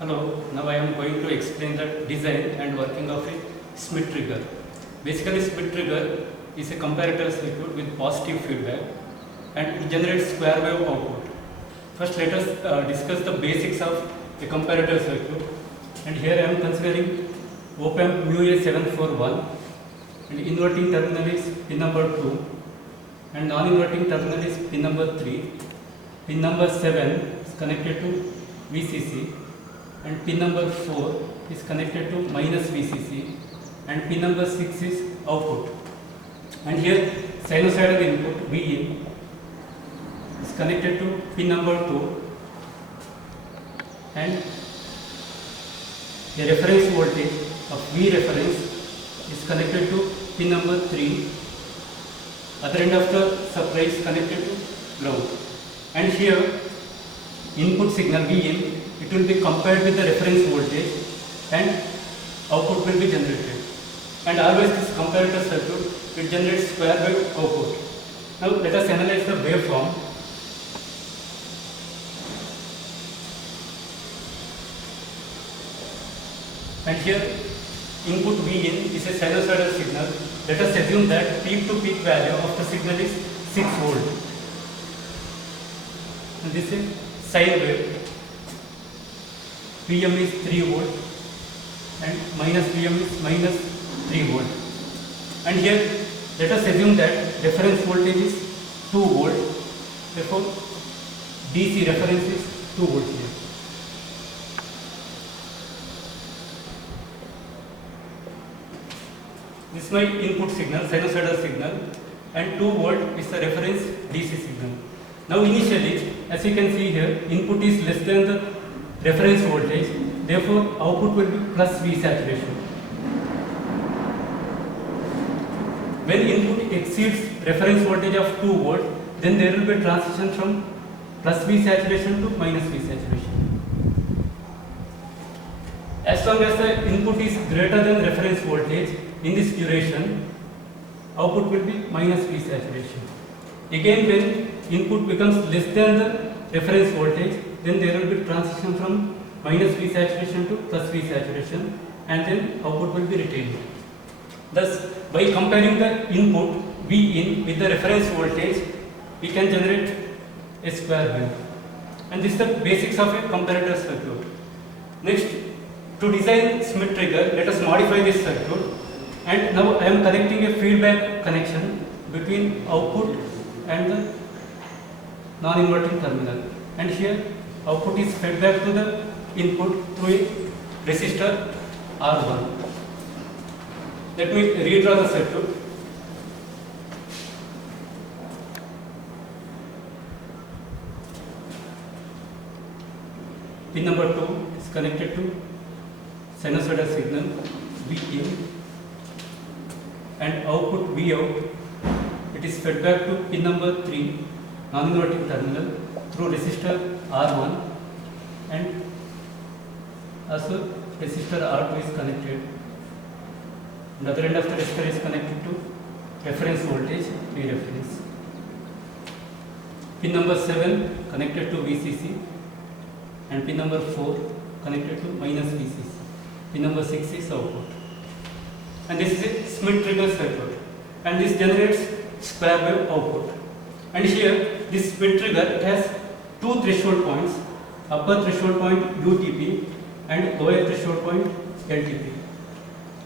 Hello, now I am going to explain the design and working of a Schmitt trigger. Basically, Schmitt trigger is a comparator circuit with positive feedback and it generates square wave output. First, let us discuss the basics of a comparator circuit. And here I am considering op-amp MUA741 and inverting terminal is pin number 2 and non-inverting terminal is pin number 3. Pin number 7 is connected to VCC. And pin number 4 is connected to minus VCC and pin number 6 is output. And here sinusoidal input Vin is connected to pin number 2 and the reference voltage of V reference is connected to pin number 3. Other end of the supply is connected to ground. And here input signal Vin, it will be compared with the reference voltage and output will be generated. And always this comparator circuit, it generates square wave output. Now let us analyze the waveform. And here input Vin is a sinusoidal signal. Let us assume that peak to peak value of the signal is 6 volt. And this is sine wave. Vm is 3 volt and minus Vm is minus 3 volt. And here let us assume that reference voltage is 2 volt. Therefore, DC reference is 2 volt here. This is my input signal, sinusoidal signal, and 2 volt is the reference DC signal. Now initially, as you can see here, input is less than the reference voltage, therefore output will be plus V saturation. When input exceeds reference voltage of 2 volt, then there will be transition from plus V saturation to minus V saturation. As long as the input is greater than reference voltage in this duration, output will be minus V saturation. Again, when input becomes less than the reference voltage, then there will be transition from minus V saturation to plus V saturation and then output will be retained. Thus, by comparing the input Vin with the reference voltage, we can generate a square wave. And this is the basics of a comparator circuit. Next, to design Schmitt trigger, let us modify this circuit. And now I am connecting a feedback connection between output and the non-inverting terminal. And here output is fed back to the input through a resistor R1. Let me redraw the circuit. Pin number 2 is connected to sinusoidal signal Vin and output Vout, it is fed back to pin number 3 non-inverting terminal through resistor R1 and also resistor R2 is connected. The other end of the resistor is connected to reference voltage V reference. Pin number 7 connected to VCC and pin number 4 connected to minus VCC. Pin number 6 is output. And this is a Schmitt trigger circuit and this generates square wave output. And here this Schmitt trigger, it has two threshold points, upper threshold point UTP and lower threshold point LTP.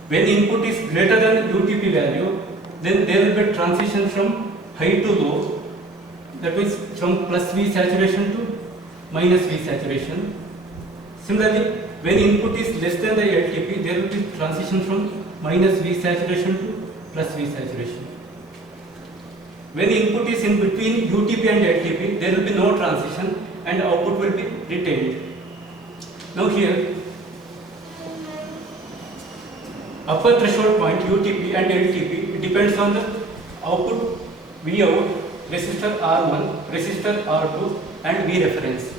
When input is greater than UTP value, then there will be transition from high to low, that means from plus V saturation to minus V saturation. Similarly, when input is less than the LTP, there will be transition from minus V saturation to plus V saturation. When input is in between UTP and LTP, there will be no transition and output will be retained. Now here, upper threshold point UTP and LTP, it depends on the output Vout, resistor R1, resistor R2 and V reference.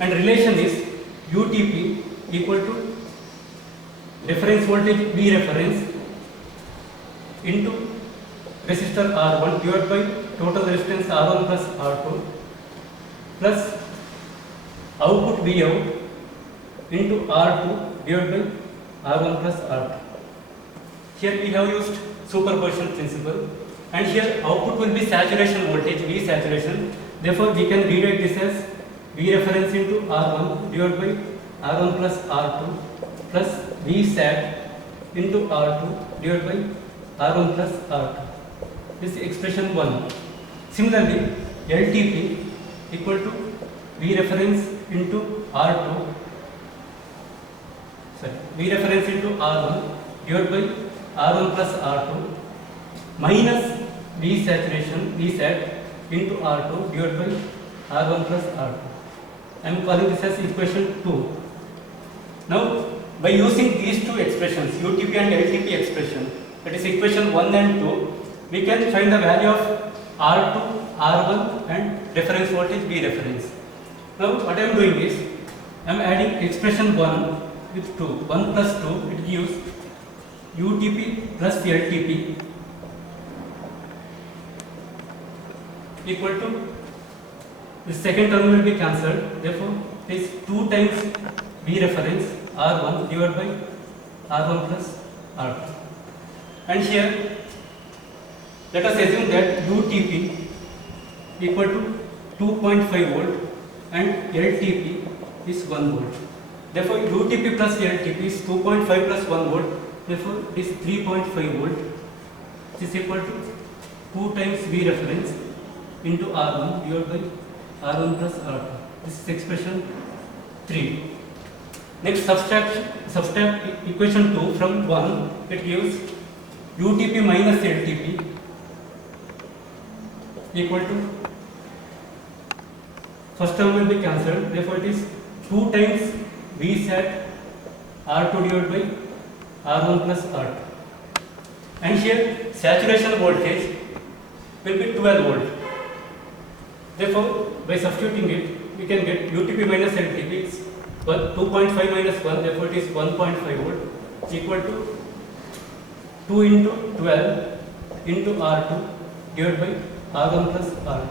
And relation is UTP equal to reference voltage V reference into resistor R1 divided by total resistance R1 plus R2 plus output Vout into R2 divided by R1 plus R2. Here we have used superposition principle, and here output will be saturation voltage, V saturation. Therefore, we can rewrite this as V reference into R1 divided by R1 plus R2 plus V sat into R2 divided by R1 plus R2. This is expression 1. Similarly, LTP equal to V reference into R2, V reference into R1 divided by R1 plus R2 minus V saturation, V sat into R2 divided by R1 plus R2. I am calling this as equation 2. Now, by using these two expressions, UTP and LTP expression, that is equation 1 and 2, we can find the value of R2, R1 and reference voltage V reference. Now, what I am doing is, I am adding expression 1 with 2. 1 plus 2, it gives UTP plus LTP equal to, the second term will be cancelled. Therefore, it is 2 times V reference R1 divided by R1 plus R2. And here, let us assume that UTP equal to 2.5 volt and LTP is 1 volt. Therefore, UTP plus LTP is 2.5 plus 1 volt. Therefore, it is 3.5 volt, which is equal to 2 times V reference into R1 divided by R1 plus R2. This is expression 3. Next, subtract equation 2 from 1. It gives UTP minus LTP equal to, first term will be cancelled. Therefore, it is 2 times V sat R2 divided by R1 plus R2. And here, saturation voltage will be 12 volt. Therefore, by substituting it, we can get UTP minus LTP is 2.5 minus 1, therefore it is 1.5 volt equal to 2 into 12 into R2 divided by R1 plus R2.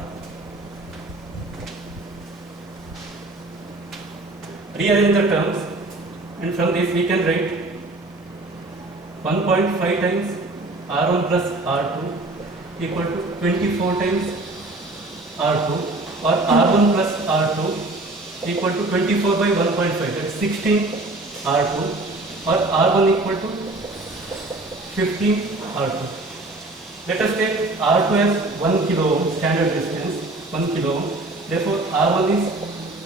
Rearrange the terms, and from this we can write 1.5 times R1 plus R2 equal to 24 times R2, or R1 plus R2 equal to 24 by 1.5, that is 16 R2, or R1 equal to 15 R2. Let us take R2 as 1 kilo ohm, standard resistance 1 kilo ohm. Therefore, R1 is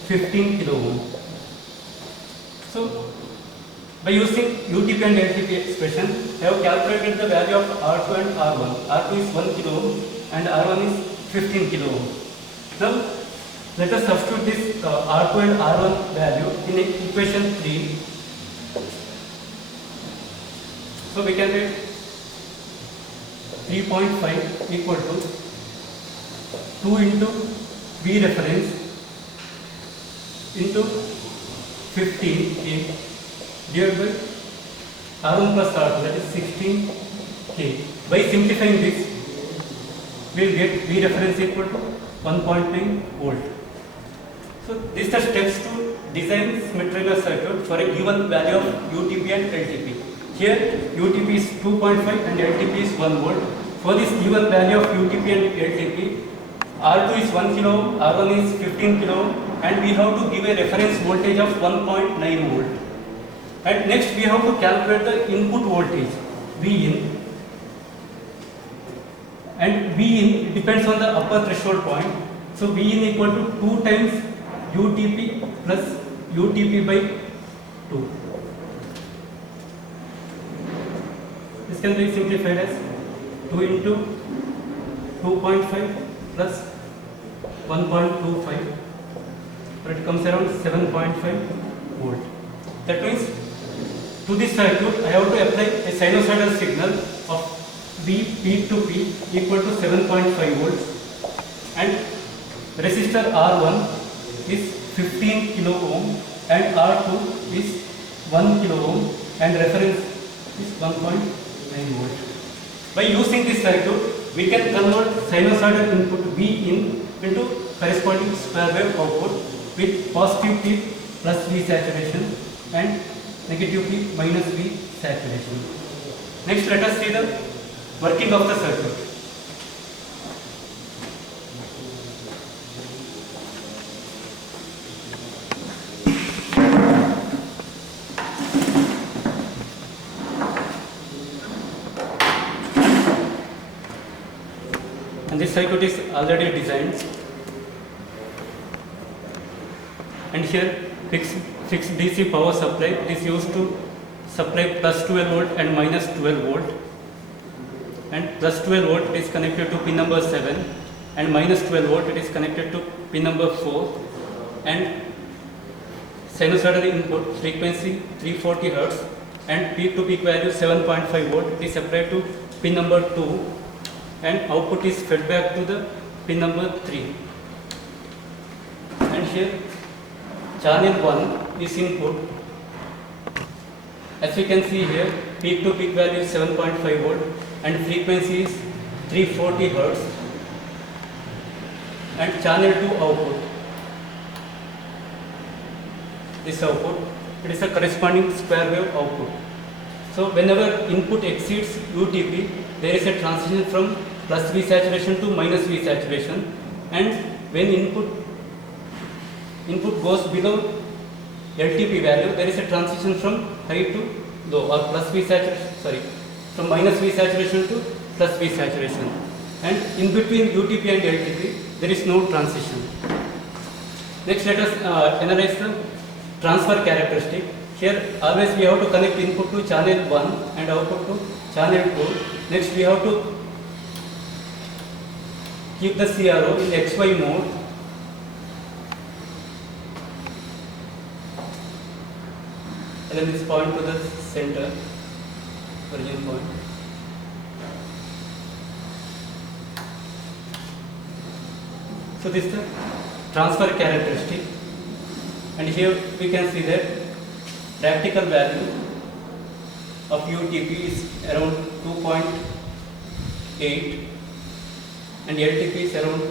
15 kilo ohm. So, by using UTP and LTP expression, I have calculated the value of R2 and R1. R2 is 1 kilo ohm and R1 is 15 kilo ohm. Now, let us substitute this R2 and R1 value in equation 3. So, we can write 3.5 equal to 2 into V reference into 15K divided by R1 plus R2, that is 16K. By simplifying this, we will get V reference equal to 1.9 volt. So, these are steps to design symmetrical circuit for a given value of UTP and LTP. Here, UTP is 2.5 and LTP is 1 volt. For this given value of UTP and LTP, R2 is 1 kilo ohm, R1 is 15 kilo ohm, and we have to give a reference voltage of 1.9 volt. And next, we have to calculate the input voltage, Vin. And Vin depends on the upper threshold point. So, Vin equal to 2 times UTP plus UTP by 2. This can be simplified as 2 into 2.5 plus 1.25, but it comes around 7.5 volt. That means, to this circuit, I have to apply a sinusoidal signal of V peak to peak equal to 7.5 volts, and resistor R1 is 15 kilo ohm and R2 is 1 kilo ohm and reference is 1.9 volt. By using this circuit, we can convert sinusoidal input V in into corresponding square wave output with positive peak plus V saturation and negative P minus V saturation. Next, let us see the working of the circuit. And this circuit is already designed, and here fixed DC power supply is used to supply plus 12 volt and minus 12 volt, and plus 12 volt is connected to pin number 7 and minus 12 volt it is connected to pin number 4, and sinusoidal input frequency 340 Hz and peak to peak value 7.5 volt it is supplied to pin number 2, and output is fed back to the pin number 3. And here channel 1 is input. As we can see here, peak to peak value is 7.5 volt and frequency is 340 Hz, and channel 2 output. This output, it is a corresponding square wave output. So whenever input exceeds UTP, there is a transition from plus V saturation to minus V saturation, and when input goes below LTP value, there is a transition from high to low, or plus V saturation, from minus V saturation to plus V saturation, and in between UTP and LTP there is no transition. Next, let us analyze the transfer characteristic. Here always we have to connect input to channel 1 and output to channel 2. Next, we have to keep the CRO in XY mode. And then this point to the center, origin point. So this is the transfer characteristic, and here we can see that practical value of UTP is around 2.8 and LTP is around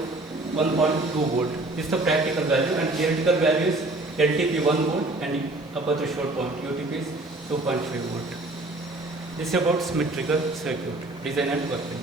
1.2 volt. This is the practical value, and theoretical value is LTP 1 volt and upper threshold point UTP is 2.5 volt. This is about symmetrical circuit design and working.